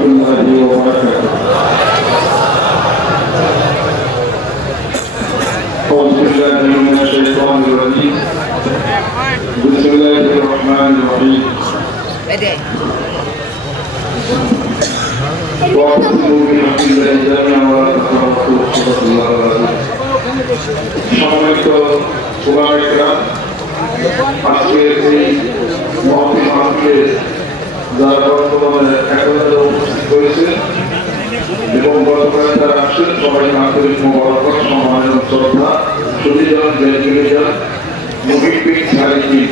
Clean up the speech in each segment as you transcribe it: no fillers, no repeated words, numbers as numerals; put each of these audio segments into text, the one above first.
الله وبركاته. أعوذ بالله من الشيطان الرجيم. بسم الله الرحمن الرحيم. واعتصموا بحبل الله جميعا ولا تفرقوا. صدق الله العظيم. সম্মানিত ওলামায়ে আজকে এই মহফিল মাহফিলে যারা বর্তমানে একত্রে উপস্থিত হয়েছে এবং গতকাল যারা আসছেন সবাইকে আন্তরিক মোবারকবাদ, সম্মানের শ্রদ্ধা, সুদীজন জেলগুলিজন মুহিব্বিন সালিকিন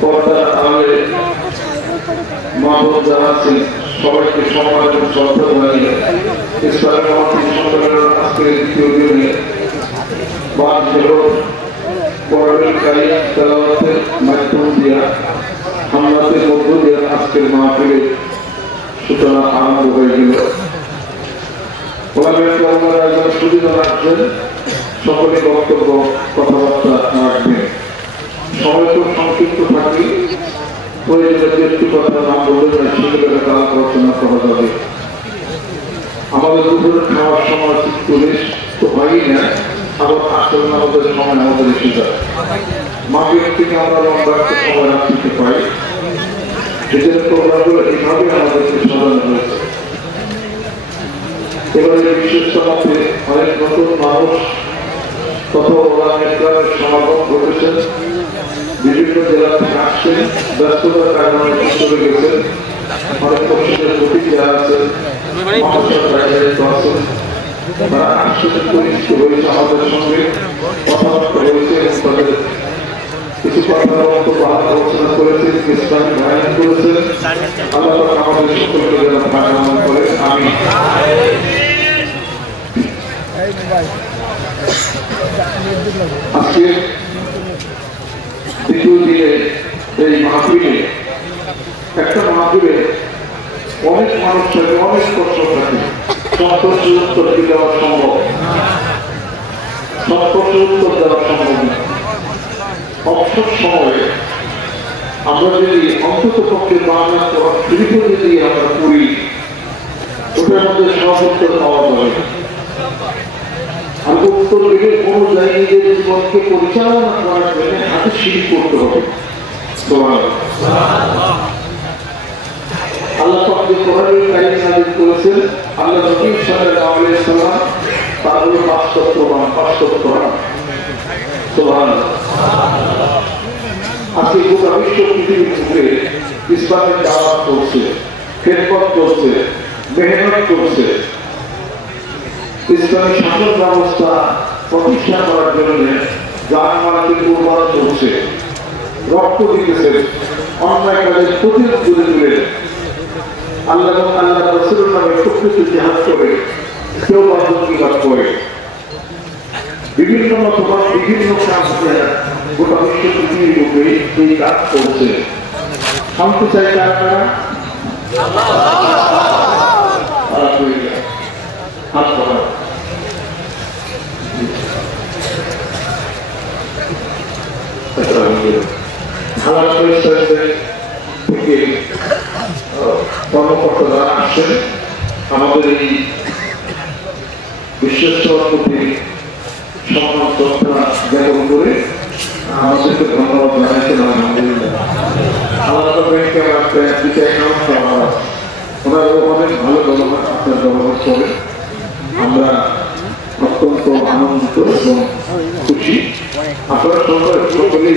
পর্দার আড়ালে মা বোন যারা আছেন সবাইকে সম্মানের শ্রদ্ধা জানিয়ে ইসলামী মহফিল সম্মেলনের আজকের দ্বিতীয় দিনে বাদ হলো কোরআনুল কারীম তেলাওয়াতের মাধ্যম দিয়া হামলাতের মধ্য দিয়ে আজকের মাহফিলের সূচনা আরম্ভ হয়ে গেল। ওলামায়ে কেরামরা একজন সুবিধা রাখছেন, সকলে বক্তব্য কথাবার্তা রাখবেন। সময় তো সংক্ষিপ্ত থাকলে প্রয়োজনে একটু কথা না বললে সেগুলো আলোচনা করা যাবে। আমাদের উপরে খাওয়ার সময় চল্লিশ তো হয়ই না, আবার আসল আমাদের সময় আমাদের এসে যায়। মাগরিব থেকে আমরা লম্বা একটা সময় রাখতে পাই। এদের প্রোগ্রামগুলো এইভাবে আমাদেরকে সাজানো হয়েছে। এবারে বিশেষ সভাতে অনেক নতুন মানুষ তথা ওলামায়ে কেরামের সমাগম ঘটেছেন, বিভিন্ন জেলা থেকে আসছেন, ব্যস্ততার কারণে চলে গেছেন। অনেক মসজিদের প্রতীক যারা আছেন তারা আসলে পরিচিত হয়েছে, আমাদের সঙ্গে কথাবার্তা হয়েছে, তাদের কিছু কথা বক্তব্য আলোচনা করেছেন, ইসলামী বয়ান করেছেন। আল্লাহ পাক আমাদের সকলকে যেন ভাগ্যবান করে। আমিন। আজকে দ্বিতীয় দিনে এই মাহফিলে একটা মাহফিলে অনেক মানুষ থাকে, অনেক কষ্ট থাকে। সব প্রশ্নের উত্তর দেওয়া সম্ভব, সব প্রশ্নের উত্তর দেওয়া সম্ভব না। অবসর সময়ে আমরা যদি অন্তত পক্ষে বাংলা ফিরিপো যদি আমরা করি, ওটার মধ্যে সব উত্তর পাওয়া যাবে। আর উত্তর দিকে অনুযায়ী নিজের জীবনকে পরিচালনা করার জন্য হাতে শিরিক করতে হবে। আল্লাহ পাক যে কোরআনুল কারীম নাযিল করেছেন, আল্লাহ নবী সাল্লাল্লাহু আলাইহি সাল্লাম তার হলো বাস্তব প্রমাণ, বাস্তব কোরআন। সুবহানাল্লাহ। আজকে গোটা বিশ্ব পৃথিবীর বুকে ইসলামের দাওয়াত চলছে, খেদমত চলছে, মেহনত চলছে। ইসলামী শাসন ব্যবস্থা প্রতিষ্ঠা করার জন্য জানমালকে কুরবান চলছে, রক্ত দিতেছে, অন্যায় কাজের প্রতিরোধ করে তুলে আল্লাহ এবং আল্লাহ রাসূলের নামে প্রকৃত জিহাদ করে, কেউ বাধ্যবাধকতা করে, বিভিন্ন মতবাদ, বিভিন্ন কাজ গোটা বিশ্ব পৃথিবীর বুকে এই কাজ করছে। শান্তি চাই কারা? হাত ধরা। কর্মকর্তারা আসছেন আমাদের এই বিশ্বস্তর প্রতি সম্মান শ্রদ্ধা জ্ঞাপন করে আমাদেরকে ধন্যবাদ জানাইছেন। আলহামদুলিল্লাহ। আল্লাহ ব্যাংকে ওনারা অনেক ভালো জনগণ আপনার জনগণ করে আমরা অত্যন্ত আনন্দিত এবং খুশি। আপনারা সকলে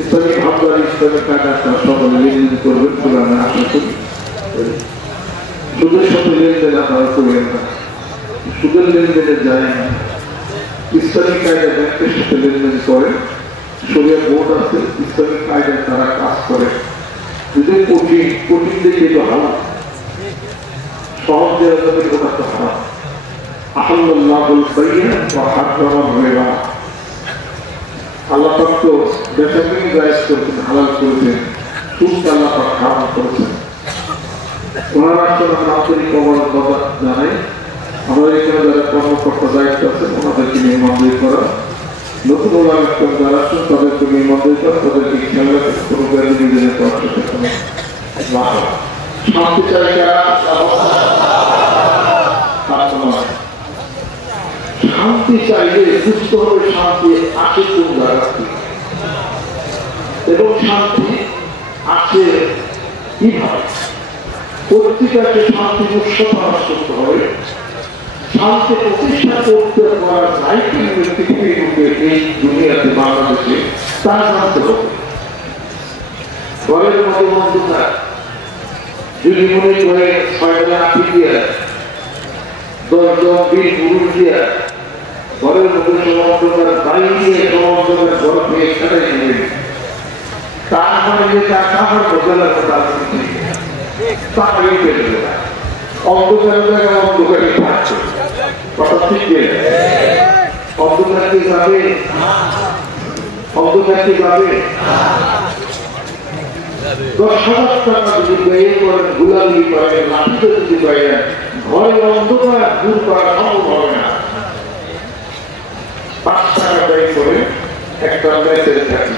ইসলামিক ভাবনা, ইসলামিক টাকা সকলে লেনদেন করবেন বলে আমি আশা করি। সুদের সাথে লেনদেন আপনারা করবেন না, সুদের লেনদেনে যায় না। ইসলামিক কায়দায় ব্যাংকের সাথে লেনদেন করেন, শরিয়া বোর্ড আছে, ইসলামিক কায়দায় তারা কাজ করে। যদি কঠিন দেখে তো হারাম, সহজ দেওয়া যাবে ওটা তো হারাম। আহাল্লাহুল বাইয়া ওয়া হারামাল রিবা। আল্লাহ পাক তো বেচাকেনি জায়েজ করেছেন, হালাল করেছেন, সুদ আল্লাহ পাক হারাম করেছেন। ওনারা আসলে আমরা আন্তরিক মোবারকবাদ জানাই। আমাদের এখানে যারা কর্মকর্তা দায়িত্ব আছেন ওনাদেরকে মেহমানদারি করা, নতুন ওলামায়ে কেরাম যারা আছেন তাদেরকে মেহমানদারি করা, তাদেরকে খেয়াল রাখা, কোনো ব্যাধি নিজেদের করার সাথে শান্তি চাই কিভাবে পত্রিকাকে শান্তি উৎসব করতে হবে, শান্তি প্রতিষ্ঠা করতে পারার দায়িত্ব পৃথিবীর এই দুনিয়াতে বাংলাদেশে তা জানতে হবে। ঘরের মতো বন্ধুরা যদি মনে করে 6 লাঠি দিয়া 10 জন বীর পুরুষ দিয়া ঘরের মধ্যে সমান্তরাল বাড়ি দিয়ে সমান্তরাল ঘর পেয়ে খেলে নেবে, তারপরে যে তার কাপড় বদলার কথা তাকে পেয়ে অন্ধকার জায়গায় অন্ধকারে থাকছে, কথা ঠিক গেলে অন্ধকার কি যাবে, অন্ধকার কি যাবে। 10,000 টাকা যদি ব্যয় করেন, গুলাগুলি করেন, লাঠিতে যদি পাইয়া ঘরে অন্ধকার দূর করা সম্ভব হবে না। 5 টাকা ব্যয় করে একটা মেসেজ থাকি,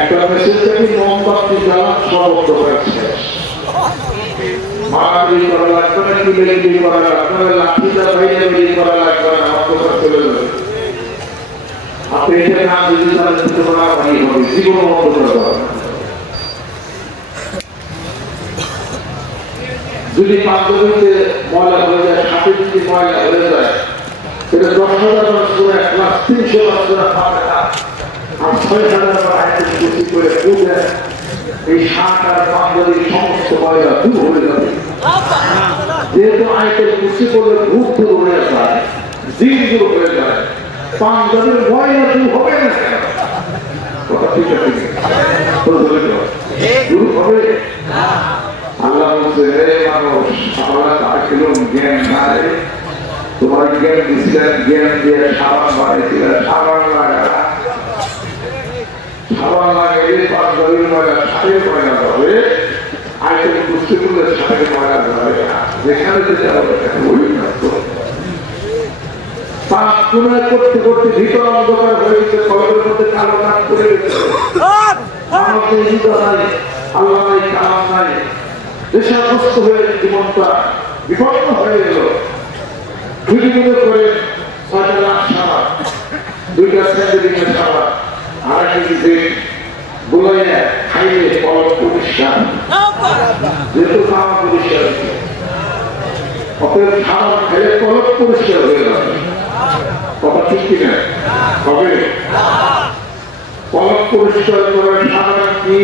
একটা মেসেজ থাকি মোমবাতি জ্বালা সব অন্ধকার শেষ। মারামারি করা লাগবে না, কিলেগিরি করা লাগবে না, লাঠিটা বাইরে করা লাগবে না, অন্ধকার চলে যাবে। আপনি এটা না যদি তাহলে মারামারি হবে, জীবন অন্ধকার হবে। যদি পাঞ্জাবিতে ময়লা হয়ে যায়, হাতে যদি ময়লা হয়ে যায়, এটা 10,000 করে 1,300 পাবে না, আর 6,000 আইটেম কুচি করে পুজে এই শাক আর পাঞ্জাবির সমস্ত ময়লা দূর হয়ে যাবে। যেহেতু আইটেম কুচি করলে ভূত দূর হয়ে যায়, দিন দূর হয়ে যায়, পাঞ্জাবির ময়লা দূর হবে না। কথা ঠিক আছে, দূর হবে। আল্লাহ বলছে, হে মানুষ, আমরা তার কিরম জ্ঞান নাই, তোমার জ্ঞান দিচ্ছিলেন, জ্ঞান দিয়ে সাবান বানিয়েছিলেন, সাবান লাগালা, সাবান লাগাইলে পাঞ্জাবির ময়লা শাড়ির ময়লা হবে, আইটেম বুঝতে করলে শাড়ির ময়লা হবে না, যেখানে যেতে হবে ওই পাঁচ পুনরায় করতে করতে ভিতর অন্ধকার হয়ে গেছে, কলের মধ্যে কালো কাজ করে গেছে, আমাদের হৃদয় নাই, আল্লাহ নাই, কালাম নাই, দেশাগ্রস্ত হয়ে জীবনটা বিপন্ন হয়ে গেল। দুই মনে করে 6টা লাখ সারা, 2টা স্যান্ডেলিংয়ের সারা, আর একদিকে বলাইয়া খাইলে কলম পরিষ্কার, যেহেতু খাওয়া পরিষ্কার, অতএব খাবার খেলে কলম পরিষ্কার হয়ে যাবে। কথা ঠিক কিনা হবে? কলম পরিষ্কার করার সারা কি?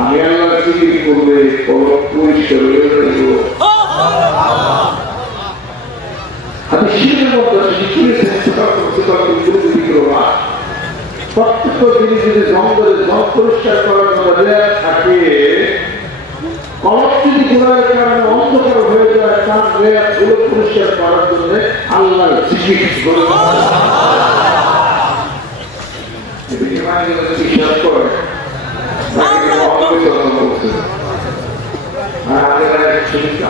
আমি আল্লাহ কি করবে কলম পরিষ্কার হয়ে যাবো। প্রত্যেকটা জিনিস যদি জঙ্গলে জল পরিষ্কার করার মধ্যে থাকে, কলম যদি ঘোরার কারণে অন্ধকার হয়ে যায়, তার গুলো পরিষ্কার করার জন্য আল্লাহর জিকির করে বিশ্বাস করে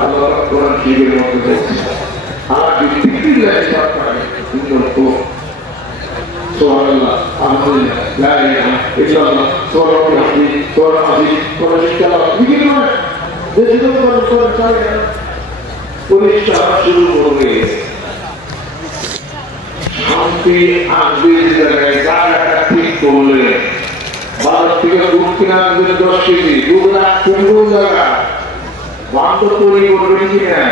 আল্লাহ কোরআন শিবের মধ্যে আর যদি বিক্রি লাগে সুবহানাল্লাহ, আলহামদুলিল্লাহ, লা ইলাহা ইল্লাল্লাহ, সুবহানাল্লাহ, সুবহানাল্লাহ, বিক্রি নয়, যেগুলো কোরআন চাই পরিষ্কার শুরু করবে। শান্তি আসবে জায়গায়, জায়গাটা ঠিক করলে বাজার থেকে দুধ কিনা আনবে 10 কেজি, দুধ রাখবেন কোন জায়গা, বান্ধ তৈরি করবেন কিনা,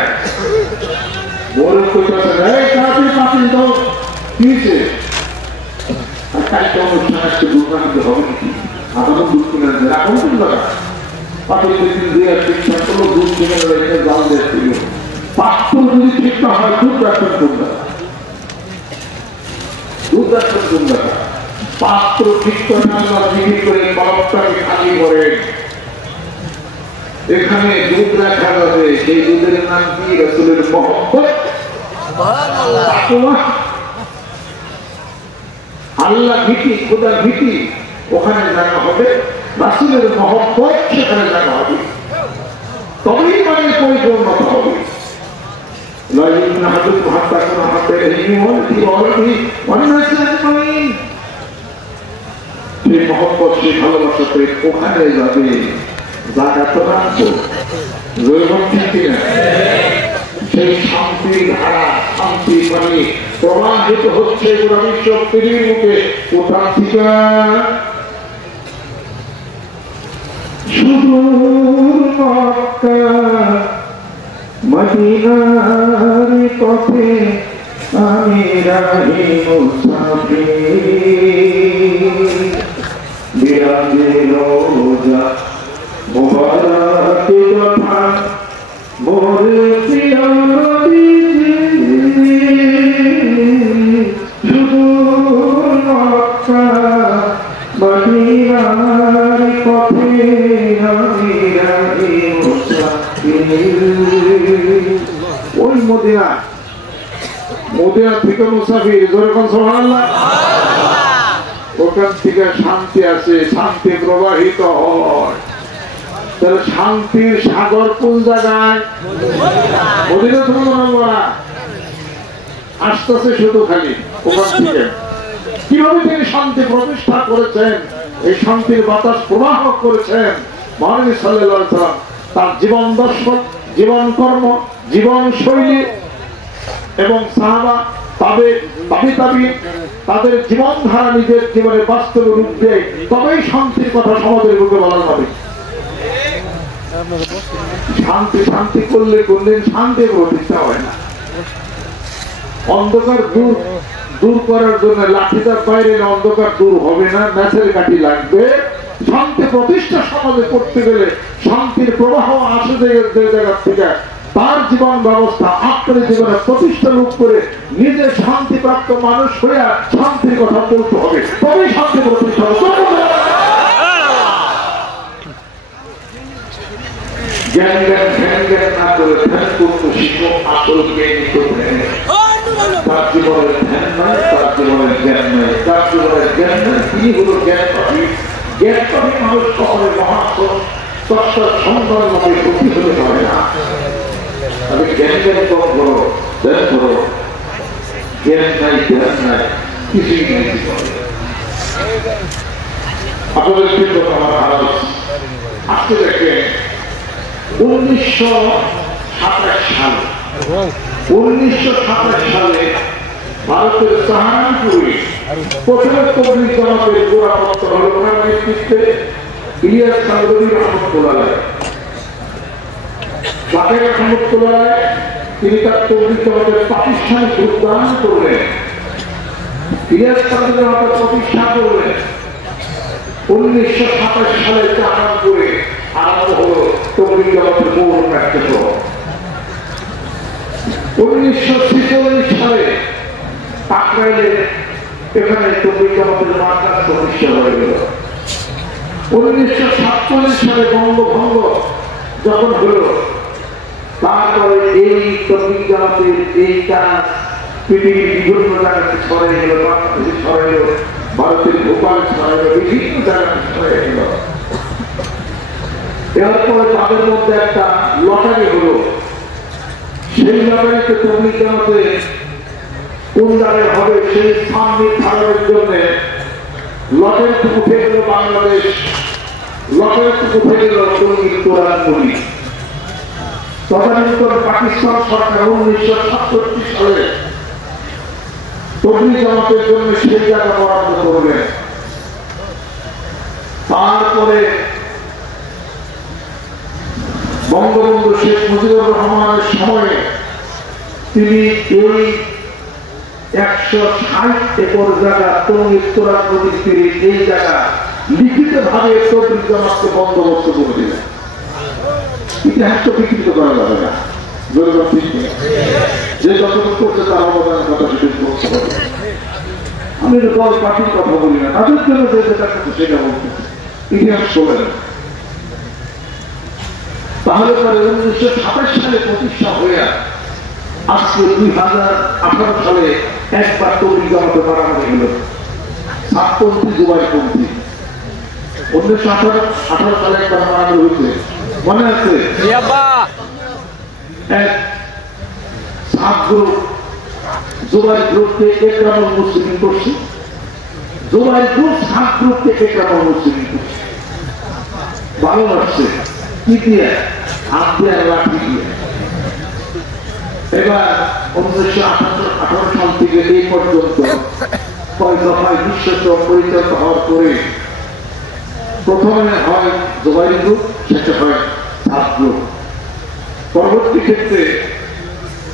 বলে কইতেছেন এই তাড়াতাড়ি পাতিল দাও, কিছে আর কালকে অনুষ্ঠান আসছে, দুধ রাখতে হবে নাকি, আদালত দুধ কিনে আনবে, রাখুন কোন জায়গা, পাতিল দিন দিয়ে ঠিকঠাক করলো, দুধ কিনে রেখে জাল দেখছিল, পাত্র যদি ঠিক না হয় দুধ রাখবেন কোন জায়গা, দুধ রাখবেন কোন জায়গা, পাত্র ঠিক করে আল্লাহ বিক্রি করে কলমটাকে খালি করেন, এখানে দুধ রাখা যাবে, সেই দুধের নাম কি? রাসূলের মহব্বত, আল্লাহ ভীতি, খোদার ভীতি ওখানে জানা হবে, রাসূলের মহব্বত সেখানে জানা হবে, তবেই মানে পরিপূর্ণতা হবে। সেই মহব্বত, সেই ভালোবাসাতে ওখানে যাবে, জায়গা তো রাখবো, ঠিক কিনা? সেই শান্তির ধারা শান্তি পানি প্রবাহিত হচ্ছে গোটা বিশ্ব পৃথিবীর মুখে। কোথা থেকে সুদূর মক্কা মদিনার পথে আমি রাহি মুসাফির, বিরাজে রোজা মুবারক কথা মোর প্রিয় নবীজি, সুদূর মক্কা মদিনার পথে আমি রাহি মুসাফির। ওই মদিনা থেকে মুসাফির, যেরকম সুবহানাল্লাহ, ওখান থেকে শান্তি আছে, শান্তি প্রবাহিত হয়। তাহলে শান্তির সাগর কোন জায়গায়? মদিনা মুনাওয়ারা। আসতেছে শুধু খালি ওখান থেকে। কিভাবে তিনি শান্তি প্রতিষ্ঠা করেছেন, এই শান্তির বাতাস প্রবাহ করেছেন মহানবী সাল্লাল্লাহু আলাইহি ওয়াসাল্লাম তার জীবন দর্শন, জীবন কর্ম, জীবন শৈলী এবং সাহাবা তাদের জীবন ধারা নিজের জীবনে বাস্তবে রূপ দেয়, তবেই শান্তির কথা সমাজের বুকে বলা যাবে। শান্তি শান্তি করলে কোনদিন শান্তি প্রতিষ্ঠা হয় না। অন্ধকার দূর করার জন্য লাঠিটার বাইরে অন্ধকার দূর হবে না, ম্যাচের কাঠি লাগবে। শান্তি প্রতিষ্ঠা সমাজে করতে গেলে শান্তির প্রবাহ আসে যে জায়গা থেকে তার জীবন ব্যবস্থা আপনার জীবনে প্রতিষ্ঠা রূপ করে নিজে শান্তিপ্রাপ্ত মানুষ হইয়া শান্তির কথা বলতে হবে, তবেই শান্তি প্রতিষ্ঠা হবে। জ্ঞান না করে ধ্যান করতে শিখো, আসল তার জীবনের ধ্যান নাই, তার জীবনের জ্ঞান নাই, তার জীবনের জ্ঞান নাই, তিনি হল জ্ঞান পাখি। জ্ঞান পাখি মানুষ কখনো মহাত্মার সন্তানের মধ্যে ক্ষতি হতে পারে না। তবে জ্ঞান কম করো, ধ্যান করো, জ্ঞান নাই কিছুই নাই। আপনাদের কথা আমার ভালো আজকে দেখেন 1927 সালে ভারতের সাহারানপুরে প্রথমে তবলিগ জামাতের গোড়াপত্তন হল ওনার নেতৃত্বে ইলিয়াস কান্দরী রহমতুল্লাহ বাকের রহমতুল্লাহ। তিনি তার তবলিগ জামাতের প্রাতিষ্ঠানিক যোগদান করলেন, ইলিয়াস কান্দরী রহমত প্রতিষ্ঠা করলেন। 1927 সালে সাহারানপুরে আরম্ভ হল তবলিগ জামাতের মূল কার্যক্রম। 1946 সালে টাকরাইলে এখানে তবলিগ জামাতের মার্কাজ প্রতিষ্ঠা হয়ে গেল। 1947 সালে বঙ্গভঙ্গ যখন হল, তারপরে এই তবলিগ জামাতের এই কাজ পৃথিবীর বিভিন্ন জায়গাতে ছড়াই গেল, বাংলাদেশে ছড়াই গেল, ভারতের ভোপাল ছড়াই গেল, বিভিন্ন জায়গাতে ছড়াই গেল। এরপরে তাদের মধ্যে একটা লটারি হলো, সেই লটারিতে তবলিগ জামাতে কোন জায়গায় হবে সেই স্থান নির্ধারণের জন্য লটারিতে উঠে গেল বাংলাদেশ, লটারিতে উঠে গেল তবলিগ কোরআন মনি। তদানীন্তন পাকিস্তান সরকার 1967 সালে তবলিগ জামাতের জন্য সেই জায়গা বরাদ্দ করবেন। তারপরে বঙ্গবন্ধু শেখ মুজিবুর রহমানের সময়ে তিনি এই 160 একর জায়গা তবলিগ কোরআন মনির এই জায়গা লিখিত ভাবে তবলিগ জামাতকে বন্দোবস্ত করে দিলেন। ইতিহাসকে বিকৃত করা যাবে না, যে যতটুকু করছে তার অবদানের কথা সেটা বলতে হবে। আমি দল পার্টির কথা বলি না, তাদের জন্য যে যেটা করছে সেটা বলতে ইতিহাস চলে না। তাহলে পরে 1927 সালে প্রতিষ্ঠা হয়ে আজকে 2018 সালে একবার তবলিগ জামাতে বাড়ানো গেল সাতপন্থী জুবাইরপন্থী। 1918 সালে একবার বাড়ানো হয়েছে, মনে আছে? এক সাত গ্রুপ জুবাইর গ্রুপকে একরামুল মুসলিমিন করছে, জুবাইর গ্রুপ সাত গ্রুপকে একরামুল মুসলিমিন করছে। ভালো লাগছে কি দিয়ে? হাত দিয়ে লাঠি দিয়ে। এবার 1918 সাল থেকে এই পর্যন্ত কয় দফায় বিশ্বশ্রম পরিচালিত হওয়ার পরে প্রথমে হয় জুবাইর গ্রুপ, শেষে হয় ছাদ গ্রুপ। পরবর্তী ক্ষেত্রে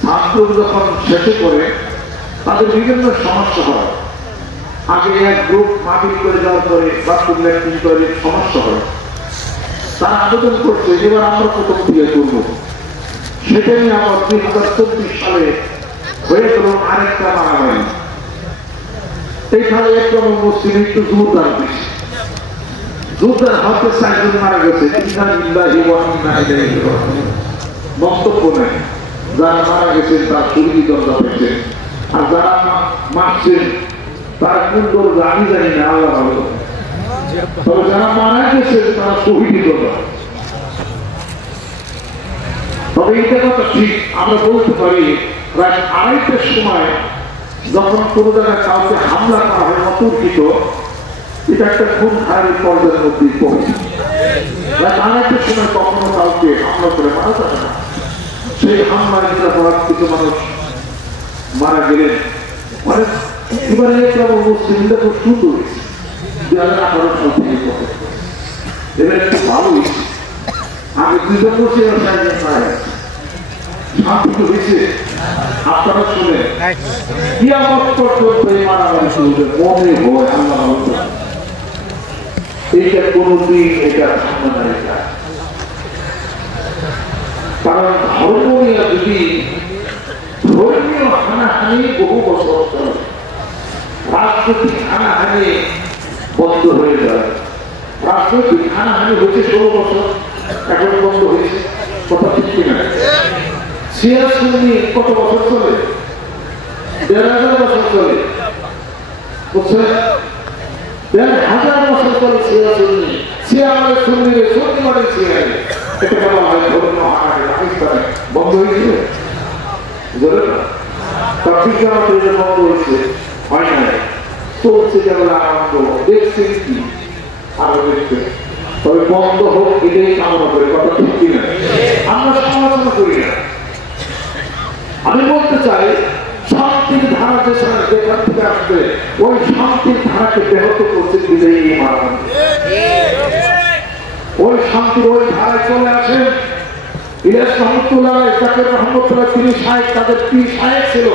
ছাদ গ্রুপ যখন শেষে করে তাদের বিভিন্ন সমস্যা হয়। আগে এক গ্রুপ মাটির করে যাওয়ার পরে বাথরুম ল্যাট্রিন টয়লেট সমস্যা হয়, তারা আবেদন করছে এবার আমরা প্রথম দিয়ে করবো। সেটা নিয়ে আমার 2024 সালে হয়ে গেল আরেকটা মারামারি। এইখানে এক রকম মুসলিম একটু জোরদার বেশি, জোরদার হাতে 4 জন মারা গেছে। বক্তব্য নেই, যারা মারা গেছেন তার সুবিধা পেয়েছেন, আর যারা মারছেন তার কোন দল জানি জানি না, আল্লাহ ভালো। তবে যারা মারা গেছেন তারা শহীদ দল। তবে এইটা কথা ঠিক, আমরা বলতে পারি প্রায় 2:30টার সময় যখন কোনো জায়গায় কাউকে হামলা করা হয় অতর্কিত, এটা একটা খুন খারাপের পর্যায়ের মধ্যেই পড়ে। প্রায় 2:30টার সময় কখনো কাউকে হামলা করে মারা যাবে না। সেই হামলায় যেটা পড়ার কিছু মানুষ মারা গেলেন। অনেক এবারে মুসলিমদের খুব সুন্দর 2018 সাল থেকে পড়ে, এবার একটু ভালো হয়েছে। আগে 2025 সালে শান্তি হয়েছে। আপনারা শুনে কিয়ামত পর্যন্ত এই মারামারি শুরু মনে হয় আল্লাহ ভালো। এইটা কোনদিন এটা সামনে নাই, কারণ ধর্ম নিয়ে যদি ধর্মীয় হানাহানি বহু বছর চলে, রাজনৈতিক হানাহানি বন্ধ হয়ে যায়। রাজনৈতিক হানাহানি হয়েছে 16 বছর, এখন বন্ধ হয়েছে, কথা ঠিক কিনা? সিয়াসত নিয়ে কত বছর চলে? 1,500 বছর চলে, বুঝছেন? 1,500 বছর চলে সিয়াসত নিয়ে। সিয়ামের সুন্নিরে সুন্নি মানে সিয়াম, এটা বলা হয় ধর্মীয় হানাহানি। পাকিস্তানে বন্ধ হয়েছে, বুঝলেন না? পাকিস্তানে বন্ধ হয়েছে, হয় না, চলছে যেমন আনন্দ দেখছেন কি আরো দেখছেন। তবে বন্ধ হোক এটাই কামনা করে, কথা ঠিক কিনা? আমরা সমালোচনা করি না। আমি বলতে চাই শান্তির ধারা যেখান থেকে আসবে ওই শান্তির ধারাকে ব্যাহত করছে বিজয়ী এই মারামারি। ওই শান্তির ওই ধারায় চলে আসেন ইলিয়াস রহমতুল্লাহ, জাকির রহমতুল্লাহ, তিনি সাহেব, তাদের পীর সাহেব ছিল,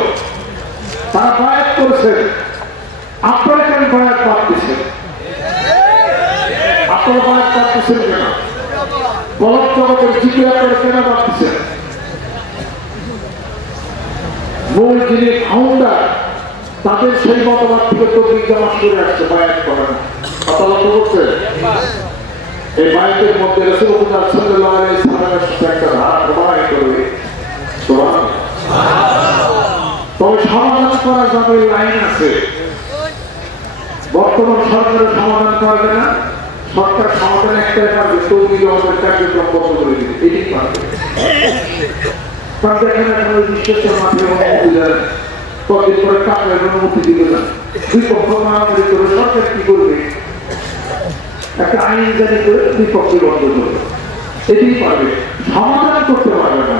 তারা বায়াত করেছেন। আপনারা কেন বায়াত পাচ্ছেন? আপনারা বায়াত পাচ্ছেন কেন? গলত জগতের জিকির আপনারা কেন পাচ্ছেন? মূল যিনি ফাউন্ডার তাদের সেই মতবাদ থেকে তো বিজ্ঞান করে আসছে, বায়াত করে না। কথা লক্ষ্য করছে? এই বায়াতের মধ্যে রাসূলুল্লাহ সাল্লাল্লাহু আলাইহি ওয়াসাল্লামের সাথে একটা ধারা প্রমাণ করবে। তবে সমাধান করা যাবে লাইন আছে। বর্তমান সরকারের সমাধান করবে না, সরকার সমাধান একটাই পারবে, তৌহিদি জগতের কার্যক্রম বন্ধ করে দিবে, এটি পারবে। তাদের এখানে বিশ্বের মাধ্যমে কদিন করে টাকার অনুমতি দিবে না, দুই পক্ষ মারামারি করে সরকার কি করবে? একটা আইন জারি করে দুই পক্ষে বন্ধ করবে, এটি পারবে। সমাধান করতে পারবে না।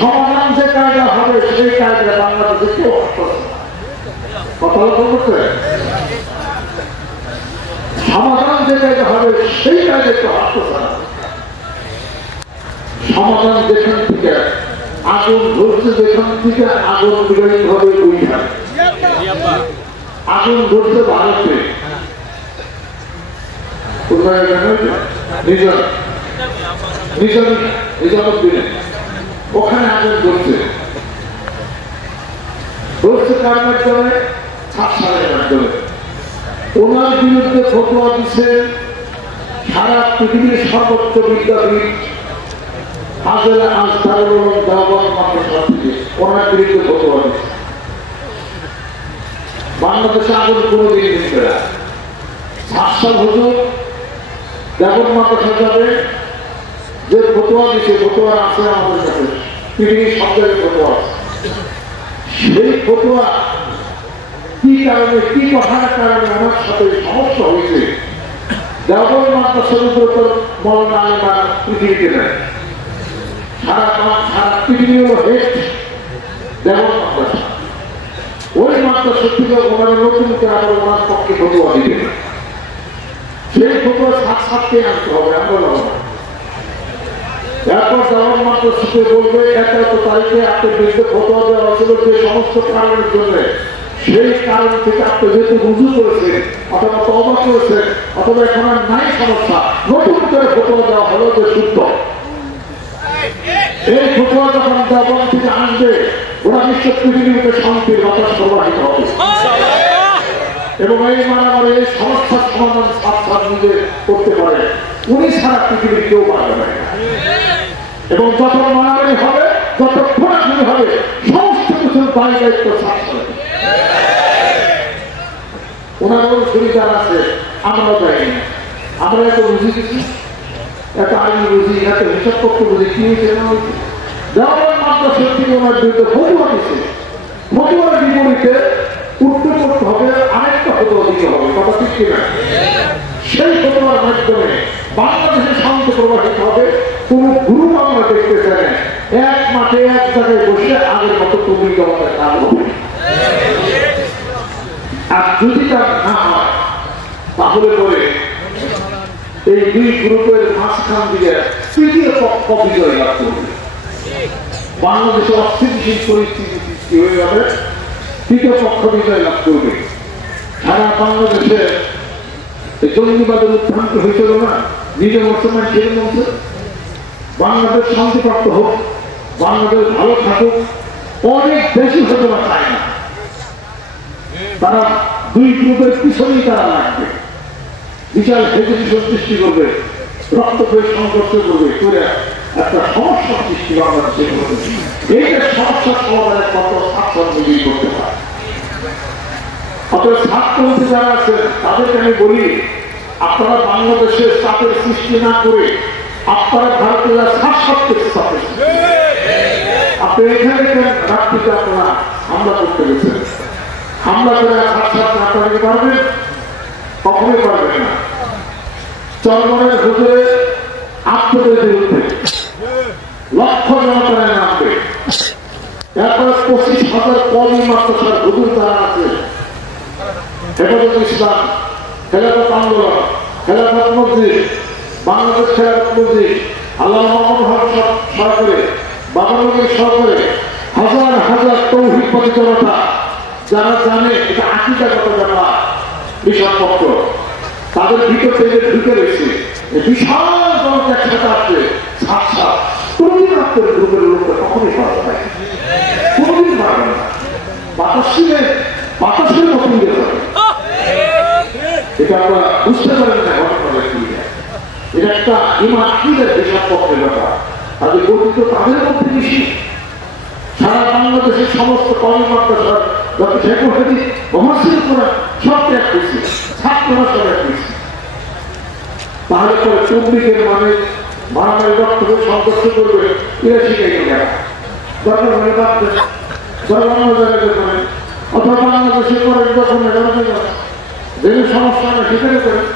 সমাধান যে কায়দা হবে সেই কায়দা বাংলাদেশে কেউ কথা বলতে, সমাধান যে কায়দা হবে সেই কায়দা কেউ আসতে। সমাধান যেখান থেকে আগুন ধরছে, যেখান থেকে আগুন বিরোধী হবে উঠা। আগুন ধরছে ভারতে, নিজামুদ্দিনে, ওখানে আগুন ধরছে। ধরছে কার মাধ্যমে? ছাত্রের মাধ্যমে। ওনার বিরুদ্ধে ফতোয়া দিচ্ছে সারা পৃথিবীর সর্বোচ্চ বিদ্যাপীঠ হাজেরা আজ দারুল দাওয়াত মাদ্রাসা থেকে ওনার বিরুদ্ধে ফতোয়া দিচ্ছে। বাংলাদেশে আগুন কোনোদিন নিতে না। 7 সাল হুজুর দারুল মাদ্রাসা যাবে, যে ফতোয়া দিচ্ছে, ফতোয়া আছে আমাদের কাছে, পৃথিবীর সব জায়গায় ফতোয়া আছে। সেই ফতোয়া কি কারণে, কি কথার কারণে আমার সাথে সমস্যা হয়েছে, দারুল মাদ্রাসার উপর মৌলানা আলেমরা পৃথিবীতে নেয়। সারা পৃথিবী হলো হেড যেমন মাদ্রাসা, ওই মাদ্রাসা থেকে ওনারা নতুন করে আবার ওনার পক্ষে ফতোয়া দিবে, সেই ফতোয়া ছাড়তে আনতে হবে, আমরা এরপর দেওয়ার মাদ্রাসাকে বলবে এত তারিখে আপনার বিরুদ্ধে ফতোয়া দেওয়া হয়েছিল যে সমস্ত কারণের জন্য, সেই কারণ থেকে আপনি যেহেতু রুজু করেছেন অথবা তওবা করেছেন অথবা এখন আর নাই সমস্যা, নতুন করে ফতোয়া দেওয়া হলো যে শুদ্ধ। এই ফতোয়া যখন দেওয়ার থেকে আসবে ওরা নিশ্চয় পৃথিবীতে শান্তির বাতাস প্রবাহিত হবে এবং এই মারামারি এই সমস্যার সমাধান সাথ নিজে করতে পারে, উনি ছাড়া পৃথিবীর কেউ পারবে না। এবং যত মারামারি হবে, যত খোঁড়াখুড়ি হবে, সমস্ত কিছুর দায় দায়িত্ব ছাড়তে হবে। ওনারও সুবিধা আছে, আমরাও যাইনি, আমরা এত বুঝি কিছু, এত আইন বুঝি, এত হিসাব করতে বুঝি, কি হয়েছে না হয়েছে। দেওয়ার মাদ্রাসা থেকে ওনার বিরুদ্ধে ফতোয়া দিচ্ছে, ফতোয়ার বিপরীতে উত্তর করতে হবে, আরেকটা ফতোয়া দিতে হবে, কথা ঠিক কিনা? সেই ফতোয়ার মাধ্যমে বাংলাদেশে শান্ত প্রবাহিত হবে। কোন গুরু আমরা দেখতে চাই না, এক মাঠে এক জায়গায় বসে আগের মতো তবলিগ আমাদের কাজ হবে। আর যদি তার না হয় তাহলে পরে এই দুই গ্রুপের মাঝখান দিয়ে তৃতীয় পক্ষ বিজয় লাভ করবে, বাংলাদেশে অস্থিতিশীল পরিস্থিতি সৃষ্টি হয়ে যাবে, তৃতীয় পক্ষ বিজয় লাভ করবে। সারা বাংলাদেশে জঙ্গিবাদের উত্থান্ত হয়েছিল না, নিজে মুসলমান ছেড়ে বলছে বাংলাদেশ শান্তিপ্রাপ্ত হোক, বাংলাদেশ ভালো থাকুক, অনেক বেশি হতে না চায় না, তারা দুই গ্রুপের পিছনেই তারা লাগবে, বিশাল হেজিটেশন সৃষ্টি করবে, রক্তক্ষয়ী সংঘর্ষ করবে, করে একটা সমস্যা সৃষ্টি বাংলাদেশে করবে। এইটা সমস্যার সমাধানের কত ছাত্র তৈরি করতে পারে। অতএব ছাত্রপন্থী যারা আছেন তাদেরকে আমি বলি, আপনারা বাংলাদেশের চাপের সৃষ্টি না করে আপনারা ভারতের শাসকের চাপে, আপনি এখানে রাত্রিতে আপনারা হামলা করতে গেছেন, হামলা করে সাক্ষাৎ না করতে পারবেন, কখনোই পারবেন না। চরমনের হুজুরে আপনাদের বিরুদ্ধে লক্ষ জনতায় নামবে, এরপরে 25,000 কমি মাদ্রাসার হুজুর যারা আছে, হেফাজত ইসলাম, খেলাফত আন্দোলন, খেলাফত মসজিদ, বাংলাদেশ খেলাফত মসজিদ, আল্লাহ মোহাম্মদ হক সরকারে, বাংলাদেশ সরকারে হাজার হাজার তৌহিদবাদী জনতা যারা জানে এটা আকীদাগত ব্যাপার, বিশাল পক্ষ তাদের ভিতর থেকে ঢুকে রয়েছে, বিশাল জনতা একসাথে আসছে, সাতটা কোনদিন আপনার গ্রুপের লোকটা কখনই পাওয়া যায়, কোনদিন পারবে না, বাতাসের মতন দিয়ে যাবে। এটা আমরা বুঝতে পারেন না ঘটনা, এটা একটা ইমান আকীদার বিশাল পক্ষের ব্যাপার, তাদের গঠিত তাদের মধ্যে বেশি। সারা বাংলাদেশের সমস্ত কমি মাদ্রাসা যত শেখর হাদিস মহাসিন কোরআন সব ত্যাগ করছে, ছাত্ররা সব ত্যাগ করছে। তাহলে পরে তবলিগের মানে মারামারি রক্তকে সংঘর্ষ করবে, এরা শিখাই না, দরকার মানে বাঁধবেন, দরকার অন্য জায়গায় করেন, অথবা বাংলাদেশে করেন যখন যেগুলো সমস্যা না সেখানে করেন।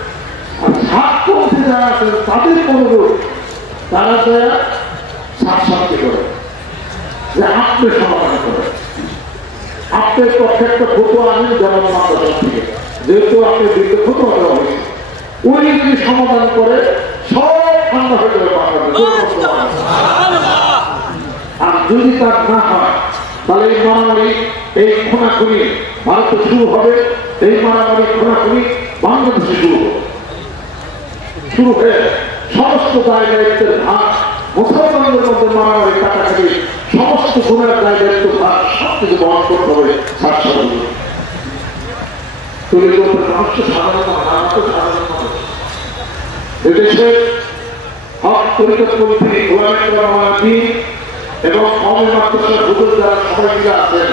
আর ছাত্রপন্থী যারা আছেন তাদের অনুরোধ, তারা যারা সাথে করে যে আপনি সমাধান করেন, আপনার পক্ষে একটা ফটো আনেন যেমন মাদ্রাসা থেকে, যেহেতু আপনার বিরুদ্ধে ফটো দেওয়া হয়েছে, উনি যদি সমাধান করে সব ঠান্ডা হয়ে যাবে বাংলাদেশ। আর যদি তার না হয় তাহলে এই মারামারি, এই খুনাখুনি ভারতে শুরু হবে, এই মারামারি খুনাখুনি বাংলাদেশে শুরু হয়ে সমস্ত দায় দায়িত্বের ভাগ মুসলমানদের মধ্যে মারামারি কাটাকাটি, সমস্ত গুণের দায় দায়িত্ব ভাগ সব কিছু বহন করতে হবে। মানুষের সাধারণ এদেশের হক পরিকল্পন্থী এবং কমের মাদ্রাসার হুজুর যারা সবাই মিলে আছেন